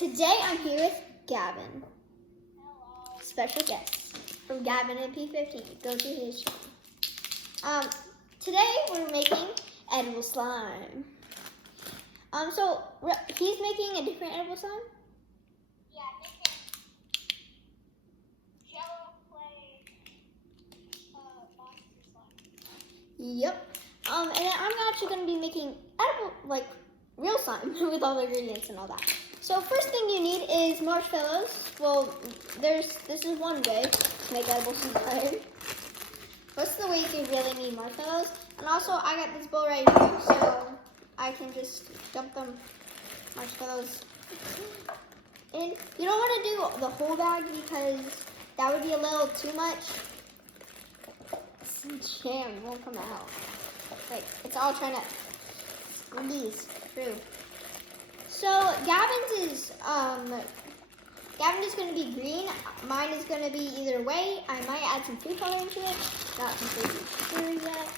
today I'm here with Gavin. Hello. Special guest from Gavin and P15. Go to his channel. Today we're making edible slime. So he's making a different edible slime? Yeah, I'm making yellow clay monster slime. Yep. And then I'm actually going to be making edible, like real slime with all the ingredients and all that. So first thing you need is marshmallows. Well, this is one way to make edible slime. Most of the ways you really need marshmallows. And also I got this bowl right here, so I can just dump them marshmallows in. You don't want to do the whole bag because that would be a little too much. This jam won't come out. Like, it's all trying to squeeze through. So Gavin's is going to be green. Mine is going to be either way. I might add some food color into it. Not completely sure yet.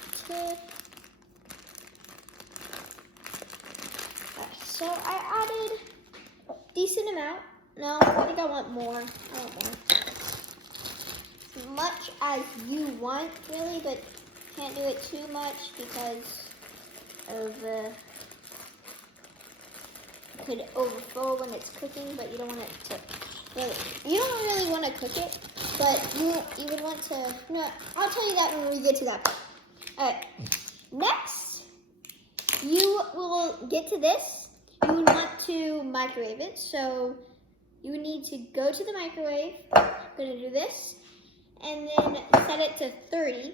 So I added a decent amount. No, I think I want more. I want more. As much as you want, really, but can't do it too much because of could overflow when it's cooking, but you don't want it to really, you don't really want to cook it, but you would want to, no, I'll tell you that when we get to that part. Alright, next, you will get to this. You would want to microwave it, so you would need to go to the microwave. I'm going to do this, and then set it to 30.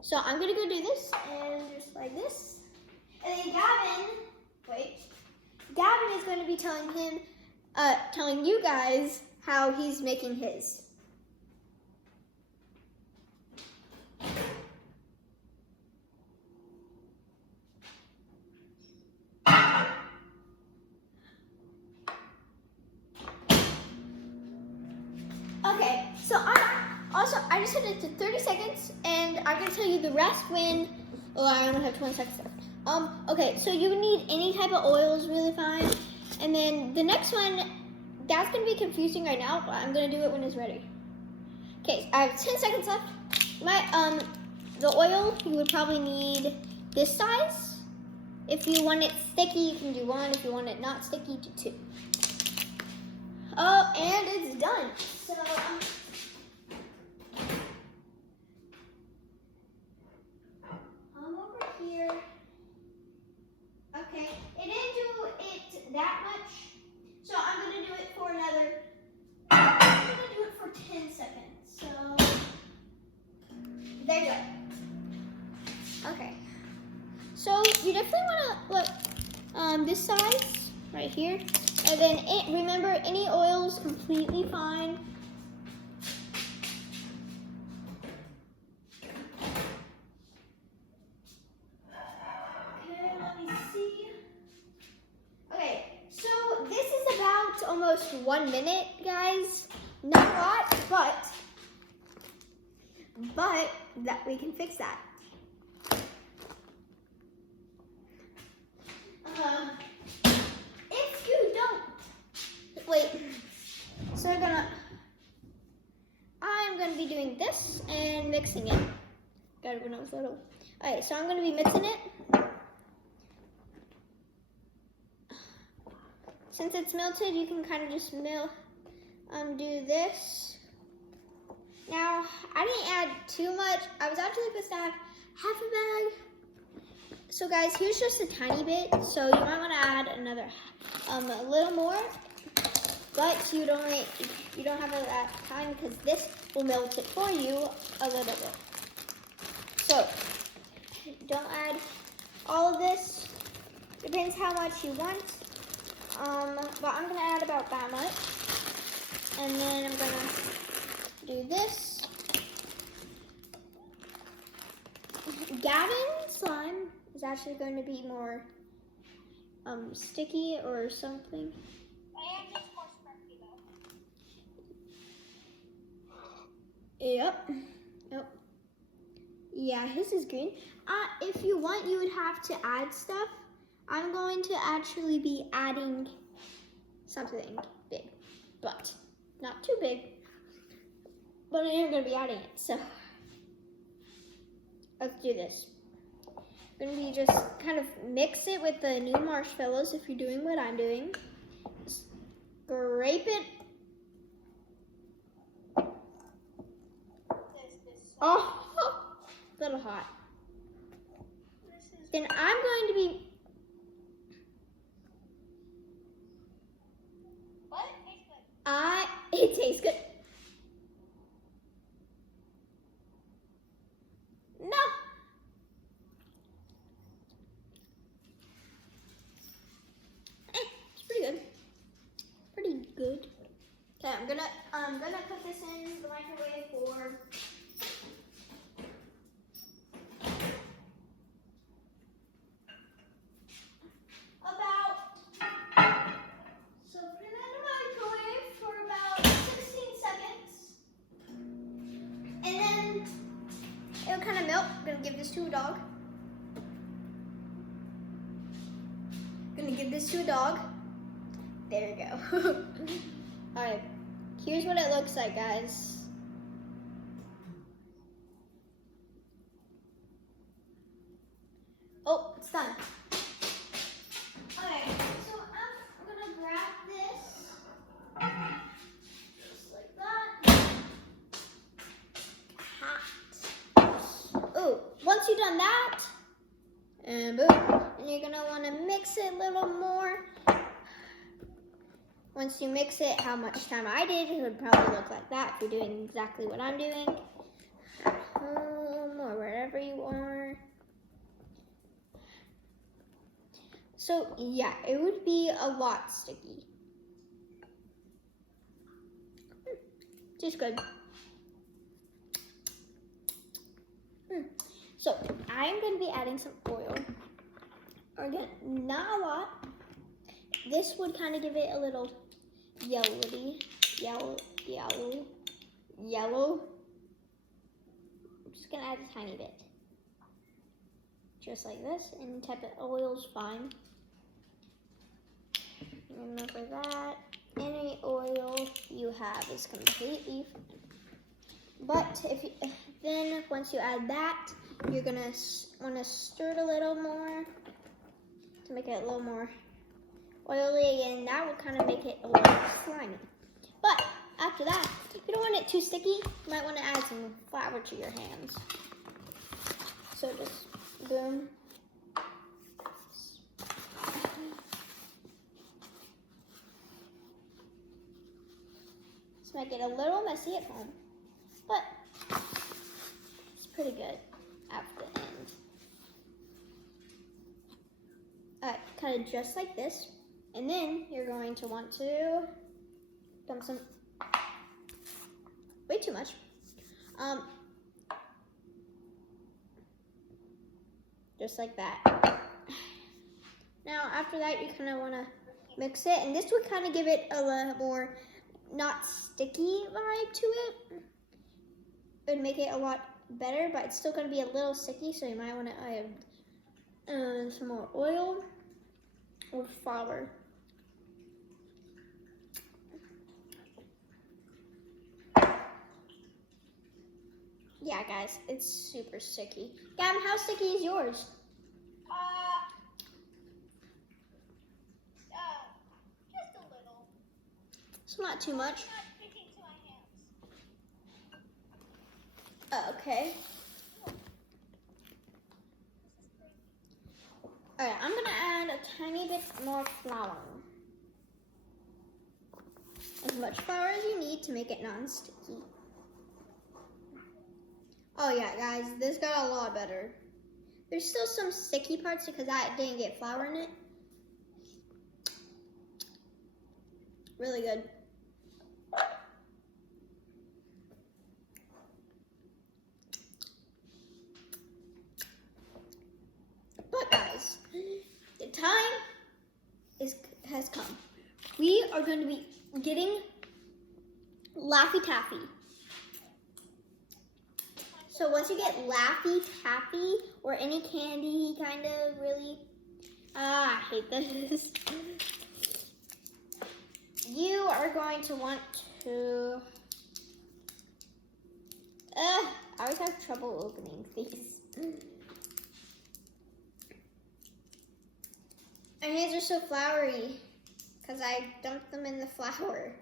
So I'm going to go do this, and just like this. And then Gavin is going to be telling you guys how he's making his. Okay, so I just set it to 30 seconds, and I'm going to tell you the rest when, I only have 20 seconds left. Okay, so you need any type of oils, really fine. And then the next one, that's gonna be confusing right now, but I'm gonna do it when it's ready. Okay, I have 10 seconds left. The oil, you would probably need this size. If you want it sticky, you can do one. If you want it not sticky, do two. Oh, and it's done. So, over here. Okay, it didn't do it that much, so I'm going to do it for another, I'm going to do it for 10 seconds, so, there you go. Okay, so you definitely want to look this size right here, and then remember any oil's completely fine. Almost 1 minute, guys. Not a lot, but that we can fix that. If you don't wait, so I'm gonna be doing this and mixing it. Got it when I was little. Alright, so I'm gonna be mixing it. Since it's melted, you can kind of just do this. Now, I didn't add too much. I was actually supposed to have half a bag. So guys, here's just a tiny bit. So you might want to add another, a little more. But you don't have that time because this will melt it for you a little bit. So, don't add all of this. Depends how much you want. But I'm gonna add about that much, and then I'm gonna do this. Gavin's slime is actually going to be more sticky or something. And it's more sparkly though. Yep. Yeah, his is green. If you want, you would have to add stuff. I'm going to actually be adding something big, but not too big. But I am going to be adding it, so let's do this. I'm going to be just kind of mix it with the new marshmallows if you're doing what I'm doing. Scrape it. Oh, a little hot. Then I'm going to be... What? It tastes good. It tastes good. No. It's pretty good. Pretty good. Okay, I'm gonna put this in the microwave for put it in the microwave for about 16 seconds. And then it'll kind of melt. I'm gonna give this to a dog. There you go. Alright, here's what it looks like, guys. Oh, it's done. Okay, so I'm gonna grab this. Just like that. Hot. Oh, once you've done that, and boom, and you're gonna wanna mix it a little more. Once you mix it, how much time I did, it would probably look like that if you're doing exactly what I'm doing. At home or wherever you are. So yeah, it would be a lot sticky. Tastes good. So I'm going to be adding some oil. Again, not a lot. This would kind of give it a little yellow. I'm just gonna add a tiny bit. Just like this, and type of oil's fine. Remember that. Any oil you have is completely fine. But then once you add that, you're gonna wanna stir it a little more to make it a little more oily, and that will kind of make it a little slimy. But after that, you don't want it too sticky. You might want to add some flour to your hands. So just boom. Let's make it a little messy at home, but it's pretty good at the end. Alright, kind of just like this. And then you're going to want to dump some, way too much. Just like that. Now after that, you kind of want to mix it, and this would kind of give it a little more not sticky vibe to it. It would make it a lot better, but it's still going to be a little sticky, so you might want to add some more oil or flour. Yeah, guys, it's super sticky. Gavin, how sticky is yours? Just a little. It's not too much. It's not sticking to my hands. Okay. Alright, I'm gonna add a tiny bit more flour. As much flour as you need to make it non-sticky. Oh yeah, guys, this got a lot better. There's still some sticky parts because I didn't get flour in it. Really good. But guys, the time has come. We are going to be getting Laffy Taffy. So once you get Laffy Taffy or any candy kind of really, I hate this. going to want to... I always have trouble opening these. My hands are so floury because I dumped them in the flour.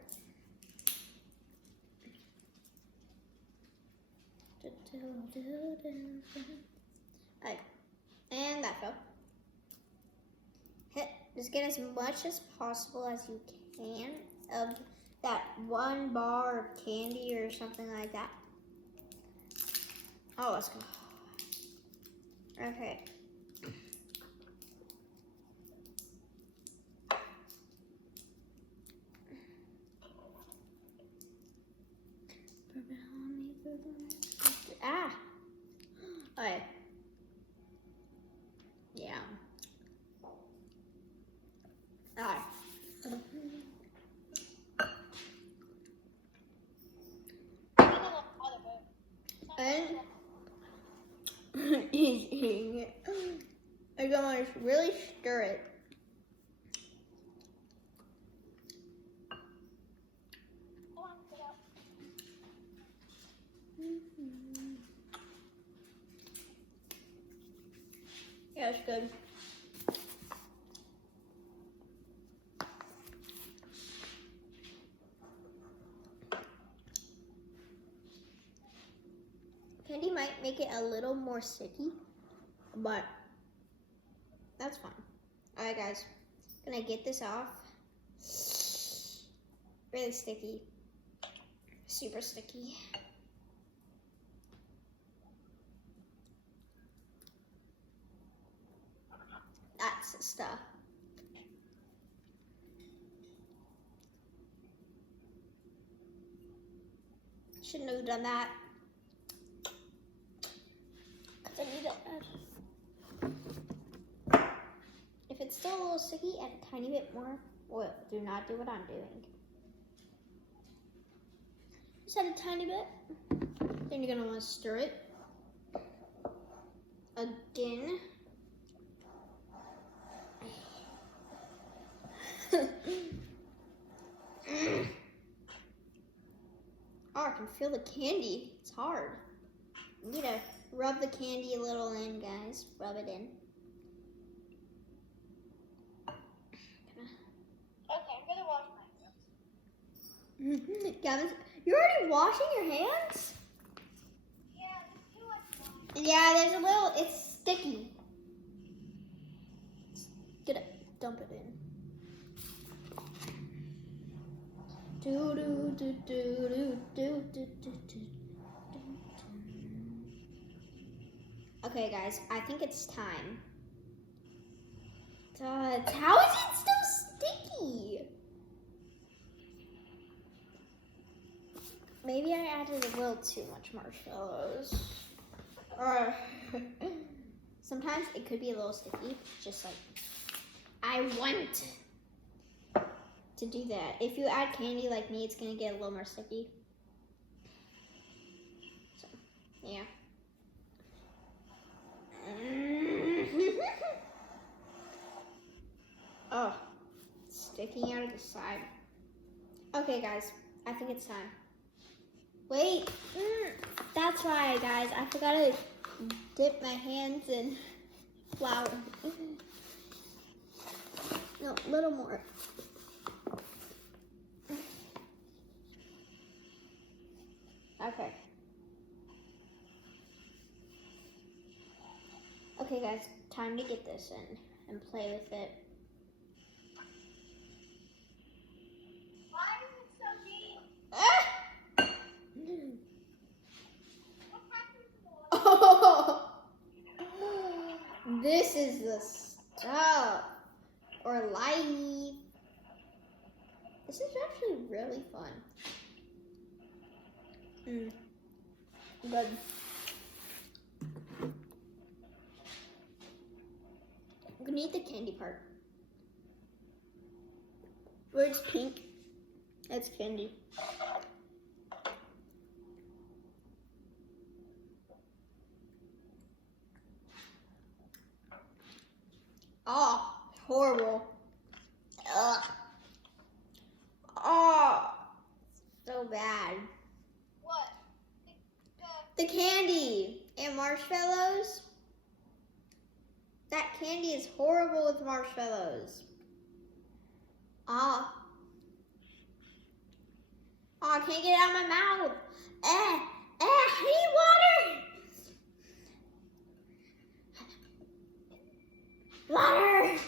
Alright, and that fell. Just get as much as possible as you can of that one bar of candy or something like that. Oh, let's go. Okay. Ah! Alright. Yeah. Alright. And he's eating it. I'm going to really stir it. Yeah, it's good. Candy might make it a little more sticky, but that's fine. Alright guys, gonna get this off. Really sticky. Super sticky. That's the stuff. Shouldn't have done that. Cause I need it. If it's still a little sticky, add a tiny bit more oil. Do not do what I'm doing. Just add a tiny bit. Then you're gonna want to stir it again. Oh, I can feel the candy. It's hard. You need to rub the candy a little in, guys. Rub it in. Okay, I'm gonna wash my hands. Gavin, you're already washing your hands? Yeah, there's too much water. Yeah, there's a little, it's sticky. Get it, dump it in. Do do do do do do do do. Okay, guys, I think it's time. How is it still sticky? Maybe I added a little too much marshmallows. Or sometimes it could be a little sticky, just like I want to do that. If you add candy like me, it's gonna get a little more sticky. So, yeah. Oh, sticking out of the side. Okay, guys, I think it's time. Wait, that's right, guys. I forgot to dip my hands in flour. No, a little more. Okay. Okay, guys, time to get this in and play with it. Why is it so deep? Ah! What happened to the water? Oh, this is the stuff. Or life. This is actually really fun. Good. I'm gonna eat the candy part. Where it's pink, it's candy. Oh, horrible. Ugh. Oh, the candy and marshmallows. That candy is horrible with marshmallows. Ah. Oh, I can't get it out of my mouth. I need water. Water.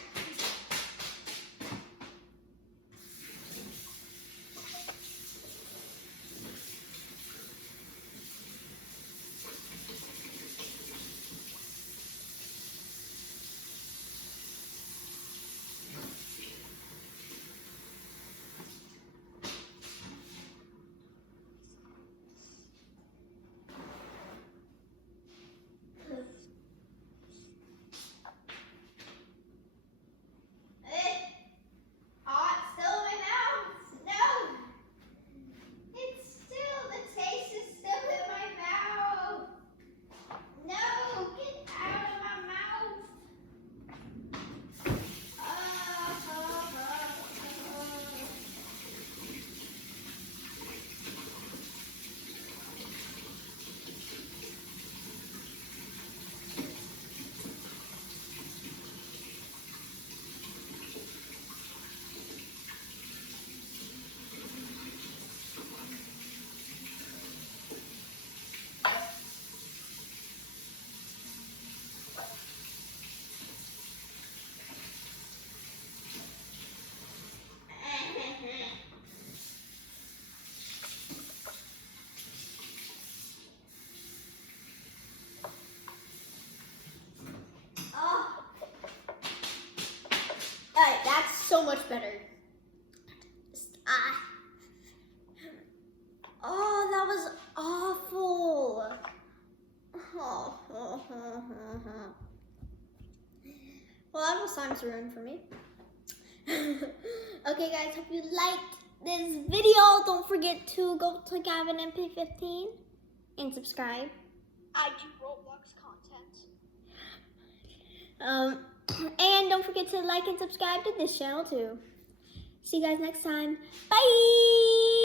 Alright, that's so much better. Oh, that was awful. Well, apple slime's ruined for me. Okay, guys, hope you liked this video. Don't forget to go to Gavin MP15 and subscribe. I do Roblox content. And don't forget to like and subscribe to this channel too. See you guys next time. Bye!